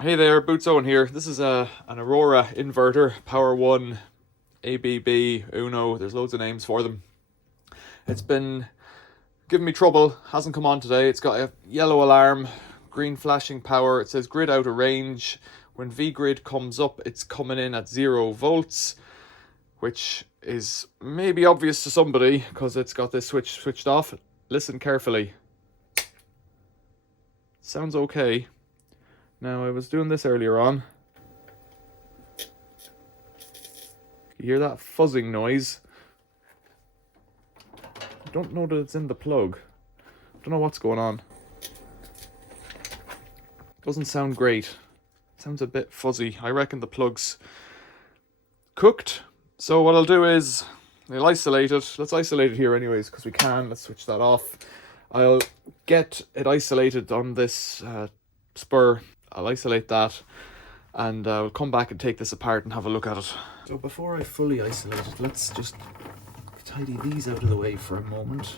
Hey there, Boots Owen here. This is an Aurora inverter, Power 1, ABB, Uno, there's loads of names for them. It's been giving me trouble, hasn't come on today. It's got a yellow alarm, green flashing power. It says grid out of range. When Vgrid comes up, it's coming in at 0 volts, which is maybe obvious to somebody because it's got this switch switched off. Listen carefully. Sounds okay. Now, I was doing this earlier on. You hear that fuzzing noise? I don't know that it's in the plug. Don't know what's going on. Doesn't sound great. Sounds a bit fuzzy. I reckon the plug's cooked. So what I'll do is, I'll isolate it. Let's isolate it here anyways, because we can. Let's switch that off. I'll get it isolated on this spur. I'll isolate that and we'll come back and take this apart and have a look at it. So before I fully isolate it, let's just tidy these out of the way for a moment.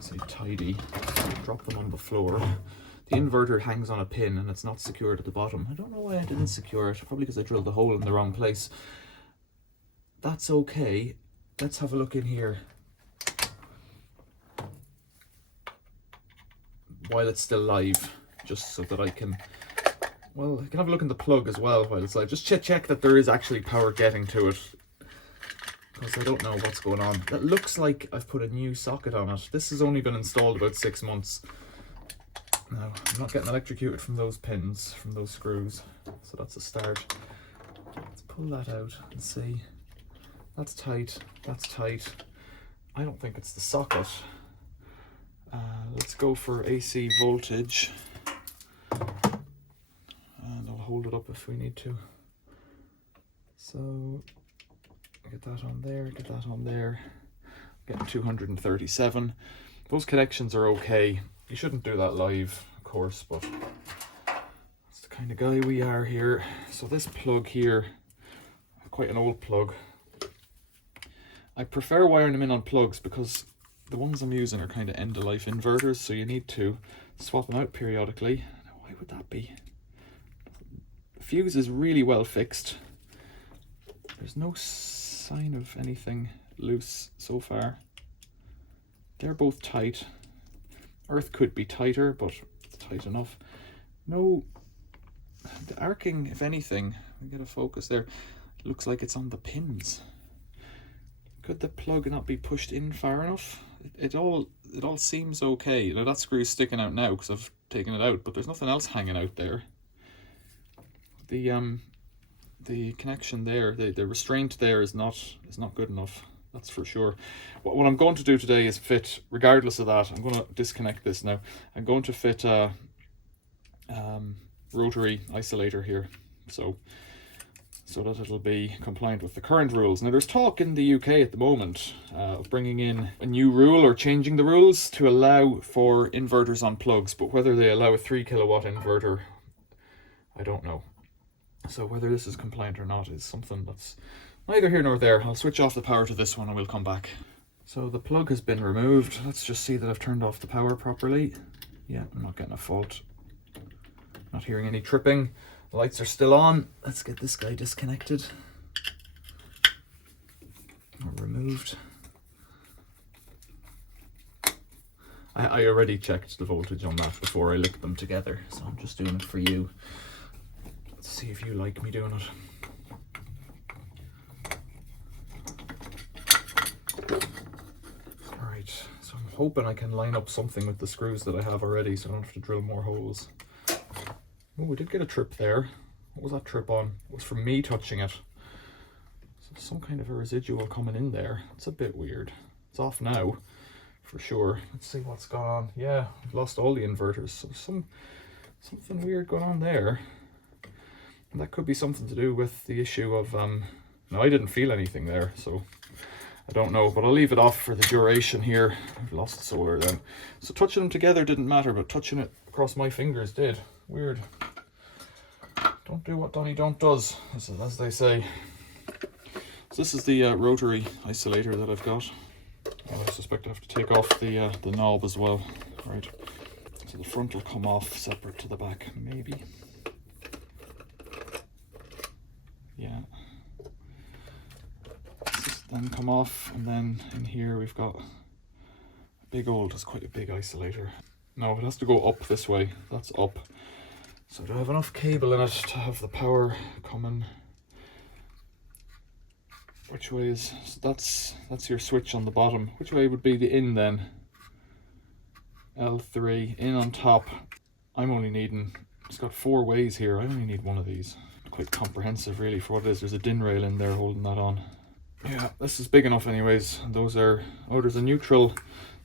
Say tidy, drop them on the floor. The inverter hangs on a pin and it's not secured at the bottom. I don't know why I didn't secure it, probably because I drilled the hole in the wrong place. That's okay. Let's have a look in here while it's still live, just so that I can have a look in the plug as well while it's live. Just check that there is actually power getting to it, because I don't know what's going on. That looks like I've put a new socket on it. This has only been installed about 6 months. Now, I'm not getting electrocuted from those pins, from those screws, so that's a start. Let's pull that out and see. That's tight, that's tight. I don't think it's the socket. Let's go for AC voltage, and I'll hold it up if we need to. So get that on there, get that on there. Getting 237. Those connections are okay. You shouldn't do that live, of course, but that's the kind of guy we are here. So this plug here, quite an old plug. I prefer wiring them in on plugs because the ones I'm using are kind of end-of-life inverters, so you need to swap them out periodically. Now, why would that be? The fuse is really well fixed. There's no sign of anything loose so far. They're both tight. Earth could be tighter, but it's tight enough. No, the arcing, if anything, we get a focus there, looks like it's on the pins. Could the plug not be pushed in far enough? It all seems okay. Now that screw's sticking out now because I've taken it out, but there's nothing else hanging out there. The connection there, the restraint there is not good enough. That's for sure. What I'm going to do today is fit, regardless of that, I'm going to disconnect this now. I'm going to fit a rotary isolator here, so that it'll be compliant with the current rules. Now, there's talk in the UK at the moment of bringing in a new rule or changing the rules to allow for inverters on plugs, but whether they allow a 3 kilowatt inverter, I don't know. So whether this is compliant or not is something that's neither here nor there. I'll switch off the power to this one and we'll come back. So the plug has been removed. Let's just see that I've turned off the power properly. Yeah, I'm not getting a fault. Not hearing any tripping. The lights are still on. Let's get this guy disconnected or removed. I already checked the voltage on that before I linked them together, so I'm just doing it for you. Let's see if you like me doing it. Alright, so I'm hoping I can line up something with the screws that I have already so I don't have to drill more holes. Oh, we did get a trip there. What was that trip on? It was from me touching it. So some kind of a residual coming in there. It's a bit weird. It's off now, for sure. Let's see what's gone on. Yeah, I've lost all the inverters. So something weird going on there. And that could be something to do with the issue of... no, I didn't feel anything there, so I don't know. But I'll leave it off for the duration here. I've lost the solar then. So touching them together didn't matter, but touching it across my fingers did. Weird. Don't do what Donnie don't does, as they say. So this is the rotary isolator that I've got. I suspect I have to take off the knob as well. Right. So the front will come off separate to the back, maybe. Yeah. Then come off, and then in here we've got a big old, it's quite a big isolator. No, it has to go up this way. That's up. So do I have enough cable in it to have the power coming? Which way is, so that's your switch on the bottom. Which way would be the in then? L3, in on top. I'm only needing, it's got 4 ways here. I only need one of these. Quite comprehensive really for what it is. There's a DIN rail in there holding that on. Yeah, this is big enough anyways. Those are, oh, there's a neutral.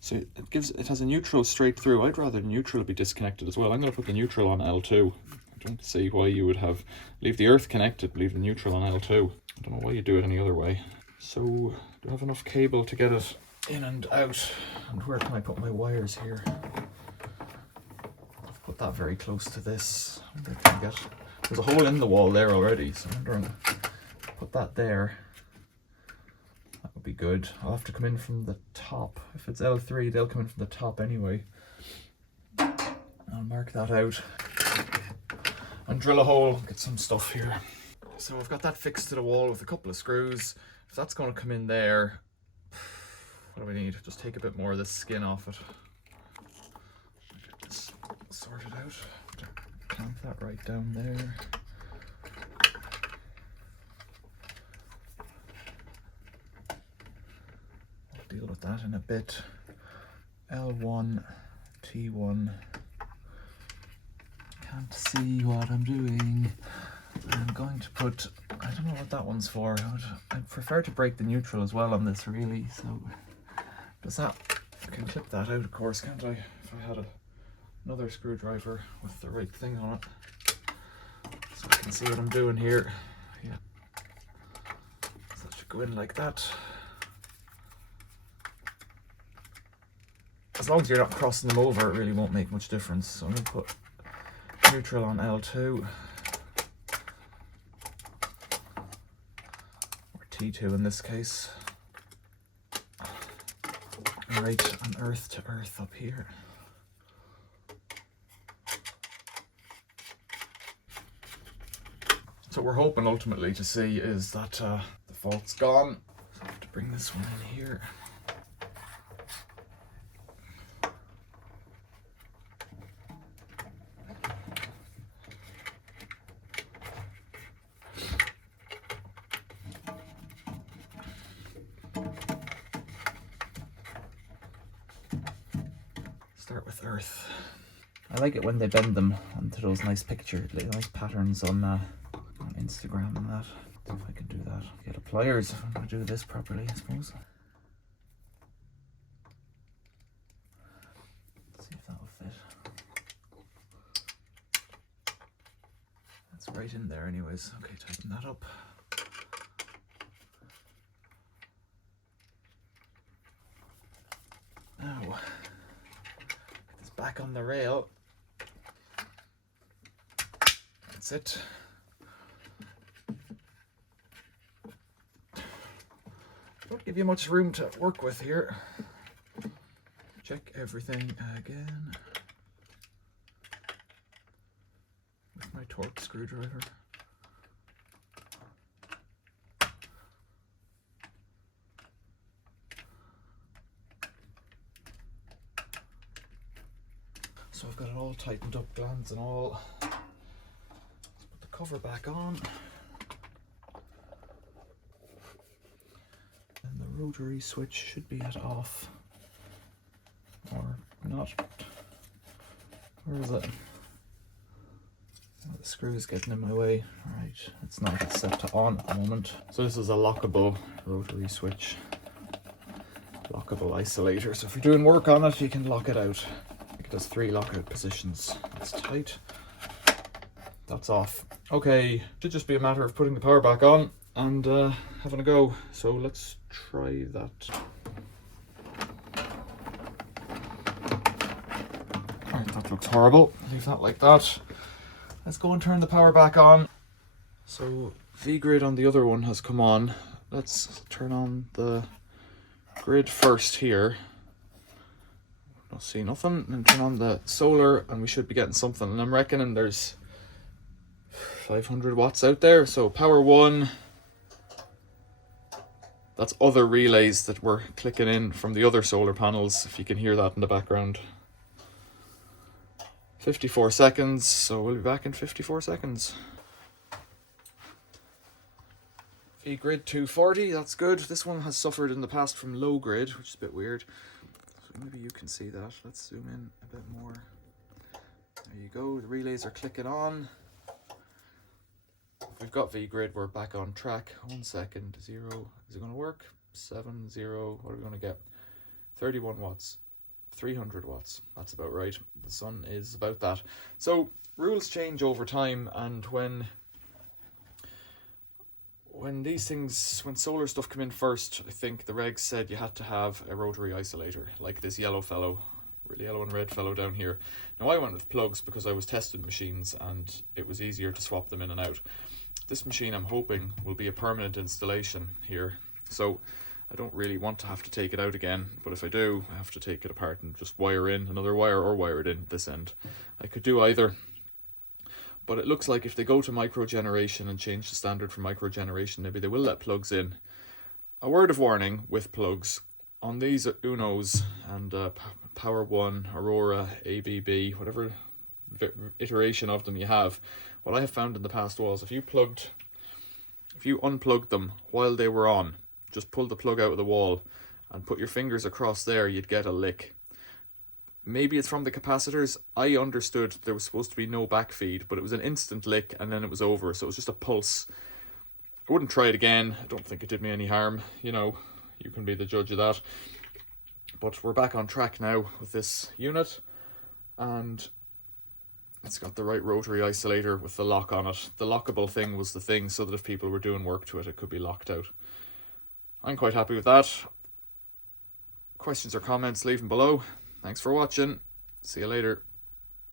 So it has a neutral straight through. I'd rather the neutral be disconnected as well. I'm going to put the neutral on L2. I don't see why you would leave the earth connected, leave the neutral on L2. I don't know why you do it any other way. So do I have enough cable to get it in and out? And where can I put my wires here? I've put that very close to this. I wonder if I can get, there's a hole in the wall there already, so I'm wondering, put that there. That would be good. I'll have to come in from the top. If it's L3, they'll come in from the top anyway. I'll mark that out and drill a hole, get some stuff here. So I've got that fixed to the wall with a couple of screws. If that's going to come in there, what do we need? Just take a bit more of this skin off it. Get this sorted out. Clamp that right down there. I'll deal with that in a bit. L1, T1. Can't see what I'm doing. I'm going to put, I don't know what that one's for. I'd prefer to break the neutral as well on this really, so does that, I can clip that out of course, can't I? If I had another screwdriver with the right thing on it. So I can see what I'm doing here. Yeah. So that should go in like that. As long as you're not crossing them over, it really won't make much difference. So I'm going to put neutral on L2. T2 in this case. Right, and earth to earth up here. So what we're hoping ultimately to see is that the fault's gone. So I have to bring this one in here. Start with earth. I like it when they bend them onto those nice pictures, like nice patterns on Instagram and that. See if I can do that. Get a pliers if I'm going to do this properly, I suppose. Let's see if that will fit. That's right in there anyways. Okay, tighten that up. Now, get this back on the rail. That's it. Don't give you much room to work with here. Check everything again with my torque screwdriver. So I've got it all tightened up, glands and all. Let's put the cover back on. And the rotary switch should be at off. Or not. Where is it? Oh, the screw is getting in my way. Alright, it's not, it's set to on at the moment. So this is a lockable rotary switch. Lockable isolator. So if you're doing work on it, you can lock it out. It does 3 lockout positions. That's tight. That's off. Okay, should just be a matter of putting the power back on and having a go. So let's try that. Alright, that looks horrible. Leave that like that. Let's go and turn the power back on. So Vgrid on the other one has come on. Let's turn on the grid first here. Don't see nothing. And turn on the solar and we should be getting something. And I'm reckoning there's 500 watts out there. So power 1. That's other relays that were clicking in from the other solar panels, if you can hear that in the background. 54 seconds, so we'll be back in 54 seconds. Vgrid 240, that's good. This one has suffered in the past from low grid, which is a bit weird. So maybe you can see that. Let's zoom in a bit more. There you go, the relays are clicking on. We've got Vgrid, we're back on track. 1 second, 0, is it going to work? 7, 0, what are we going to get? 31 watts, 300 watts, that's about right. The sun is about that. So rules change over time, and when these things, when solar stuff come in first, I think the regs said you had to have a rotary isolator, like this yellow fellow, yellow and red fellow down here. Now I went with plugs because I was testing machines and it was easier to swap them in and out. This machine, I'm hoping, will be a permanent installation here, so I don't really want to have to take it out again, but if I do, I have to take it apart and just wire in another wire or wire it in at this end. I could do either, but it looks like if they go to microgeneration and change the standard for microgeneration, maybe they will let plugs in. A word of warning with plugs, on these Unos and Power 1, Aurora, ABB, whatever iteration of them you have, what I have found in the past was if you unplugged them while they were on, just pull the plug out of the wall and put your fingers across there, you'd get a lick. Maybe it's from the capacitors. I understood there was supposed to be no backfeed, but it was an instant lick and then it was over, so it was just a pulse. I wouldn't try it again. I don't think it did me any harm. You know, you can be the judge of that. But we're back on track now with this unit, and it's got the right rotary isolator with the lock on it. The lockable thing was the thing, so that if people were doing work to it, it could be locked out. I'm quite happy with that. Questions or comments, leave them below. Thanks for watching. See you later.